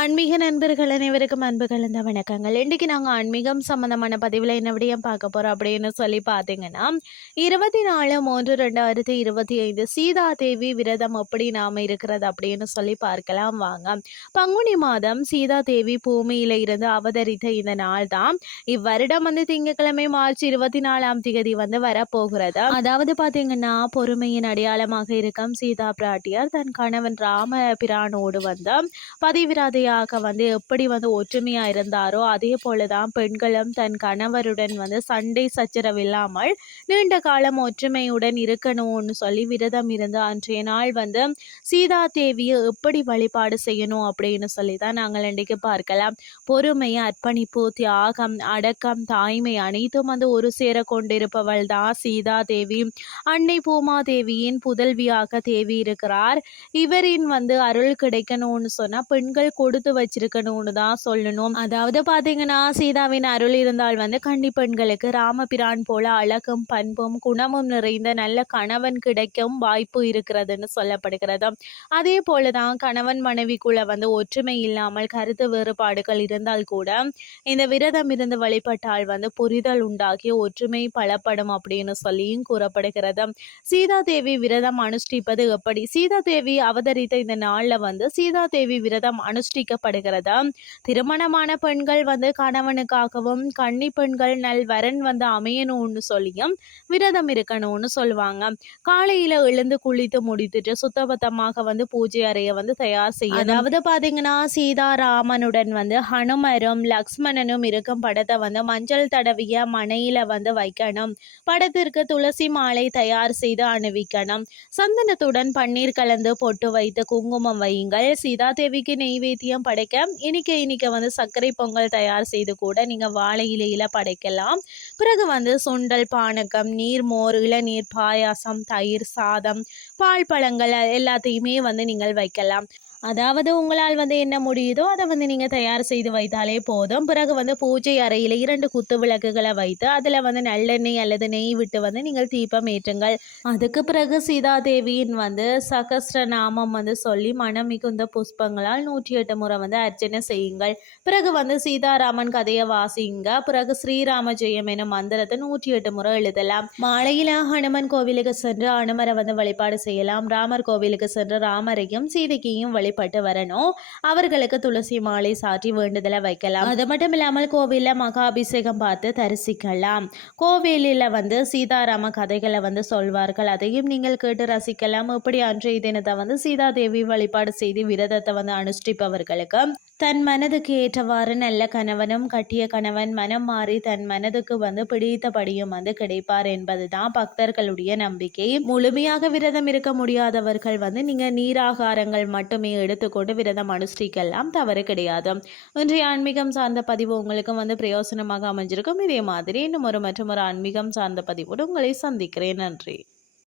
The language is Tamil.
நண்பர்கள் அனைவருக்கும் அன்பு கலந்த வணக்கங்கள். இன்றைக்கு நாங்கள் ஆன்மீகம் சம்மந்தமான பதிவில் என்ன விடயம் பார்க்க போகிறோம் அப்படின்னு சொல்லி பார்த்தீங்கன்னா இருபத்தி நாலு மூன்று ரெண்டாயிரத்தி இருபத்தி ஐந்து சீதா தேவி விரதம் எப்படி நாம் இருக்கிறது அப்படின்னு சொல்லி பார்க்கலாம் வாங்க. பங்குனி மாதம் சீதா தேவி பூமியில இருந்து அவதரித்த இந்த நாள் தான். இவ்வருடம் வந்து திங்கட்கிழமை மார்ச் இருபத்தி நாலாம் தேதி வந்து வரப்போகிறது. அதாவது பார்த்தீங்கன்னா பொறுமையின் அடையாளமாக இருக்கும் சீதா பிராட்டியார் தன் கணவன் ராம பிரானோடு வந்து பதிவிராதையாக வந்து எப்படி வந்து ஒற்றுமையா இருந்தாரோ அதே போலதான் பெண்களும் தன் கணவருடன் வந்து சண்டை சச்சரவு இல்லாமல் நீண்ட காலம் ஒற்றுமையுடன் இருக்கணும்னு சொல்லி விரதம் இருந்து அன்றைய நாள் வந்து சீதா தேவியை எப்படி வழிபாடு செய்யணும் அப்படின்னு சொல்லி தான் நாங்கள் இன்றைக்கு பார்க்கலாம். பொறுமை அர்ப்பணிப்பு தியாகம் அடக்கம் தாய்மை அனைத்தும் வந்து ஒரு சேர கொண்டிருப்பவள் தான் சீதா தேவி. அன்னை பூமாதேவியின் புதல்வியாக தேவி இருக்கிறார். இவரின் வந்து அருள் கிடைக்கணும்னு சொன்னா பெண்கள் கொடு கொடுத்து வச்சிருக்கணும்னு தான் சொல்லணும். அதாவது பார்த்தீங்கன்னா சீதாவின் அருள் இருந்தால் வந்து கன்னி பெண்களுக்கு ராமபிரான் போல அழகும் பண்பும் குணமும் நிறைந்த நல்ல கணவன் கிடைக்கும் வாய்ப்பு இருக்கிறதுன்னு சொல்லப்படுகிறது. அதே போலதான் கணவன் மனைவிக்குள்ள வந்து ஒற்றுமை இல்லாமல் கருத்து வேறுபாடுகள் இருந்தால் கூட இந்த விரதம் இருந்து வழிபட்டால் வந்து புரிதல் உண்டாகி ஒற்றுமை பலப்படும் அப்படின்னு சொல்லியும் கூறப்படுகிறது. சீதா தேவி விரதம் அனுஷ்டிப்பது எப்படி? சீதா தேவி அவதரித்த இந்த நாளில் வந்து சீதா தேவி விரதம் அனுஷ்டி அனுஷ்டிக்கப்படுகிறதா திருமணமான பெண்கள் வந்து கணவனுக்காகவும் கன்னி பெண்கள் நல் வரன் வந்து அமையணும்னு சொல்லியும் விரதம் இருக்கணும்னு சொல்லுவாங்க. காலையில எழுந்து குளித்து முடித்துட்டு சுத்தபத்தமாக வந்து பூஜை அறைய வந்து தயார் செய்யும் அதாவது பாத்தீங்கன்னா சீதாராமனுடன் வந்து ஹனுமரும் லக்ஷ்மணனும் இருக்கும் படத்தை வந்து மஞ்சள் தடவிய மனையில வந்து வைக்கணும். படத்திற்கு துளசி மாலை தயார் செய்து அணிவிக்கணும். சந்தனத்துடன் பன்னீர் கலந்து பொட்டு வைத்து குங்குமம் வையுங்கள். சீதா தேவிக்கு நெய்வேத்தியம் படைக்க இனிக்க இனிக்க வந்து சர்க்கரை பொங்கல் தயார் செய்து கூட நீங்கள் வாழை இலையில படைக்கலாம். பிறகு வந்து சுண்டல் பானகம் நீர் மோர் இளநீர் பாயாசம் தயிர் சாதம் பால் பழங்கள் எல்லாத்தையுமே வந்து நீங்கள் வைக்கலாம். அதாவது உங்களால் வந்து என்ன முடியுதோ அதை வந்து நீங்கள் தயார் செய்து வைத்தாலே போதும். பிறகு வந்து பூஜை அறையில் இரண்டு குத்து விளக்குகளை வைத்து அதில் வந்து நல்லெண்ணெய் அல்லது நெய் விட்டு வந்து நீங்கள் தீபம் ஏற்றுங்கள். அதுக்கு பிறகு சீதா தேவியின் வந்து சகஸ்ர நாமம் வந்து சொல்லி மனம் மிகுந்த புஷ்பங்களால் நூற்றி எட்டு முறை வந்து அர்ச்சனை செய்யுங்கள். பிறகு வந்து சீதாராமன் கதையை வாசிங்க. பிறகு ஸ்ரீராம ஜெயம் என மந்திரத்தை நூற்றி எட்டு முறை எழுதலாம். மாலையில் ஹனுமன் கோவிலுக்கு சென்று அனுமரை வந்து வழிபாடு செய்யலாம். ராமர் கோவிலுக்கு சென்று ராமரையும் சீதைக்கையும் வழி வழிபட்டு வரணும். அவர்களுக்கு துளசி மாலை சாற்றி வேண்டுதலை வைக்கலாம். அது மட்டும் இல்லாமல் கோவிலில் மகாபிஷேகம் பார்த்து தரிசிக்கலாம். கோவிலில் வந்து சீதாராம கதைகளை வந்து சொல்வார்கள். அதையும் நீங்கள் கேட்டு ரசிக்கலாம். இப்படி அன்றைய தினத்தை வந்து சீதாதேவி வழிபாடு செய்து விரதத்தை வந்து அனுஷ்டிப்பவர்களுக்கு தன் மனதுக்கு ஏற்றவாறு நல்ல கணவனும் கட்டிய கணவன் மனம் மாறி தன் மனதுக்கு வந்து பிடித்தபடியும் வந்து கிடைப்பார் என்பதுதான் பக்தர்களுடைய நம்பிக்கை. முழுமையாக விரதம் இருக்க முடியாதவர்கள் வந்து நீங்க நீராகாரங்கள் மட்டுமே எடுத்துக்கொண்டு விரதம் அனுஷ்டிக்கலாம் தவறு கிடையாது. இன்றைய ஆன்மீகம் சார்ந்த பதிவு உங்களுக்கு வந்து பிரயோசனமாக அமைஞ்சிருக்கும். இதே மாதிரி இன்னும் ஒரு மற்றும் ஒரு ஆன்மீகம் சார்ந்த பதிவோடு உங்களை சந்திக்கிறேன். நன்றி.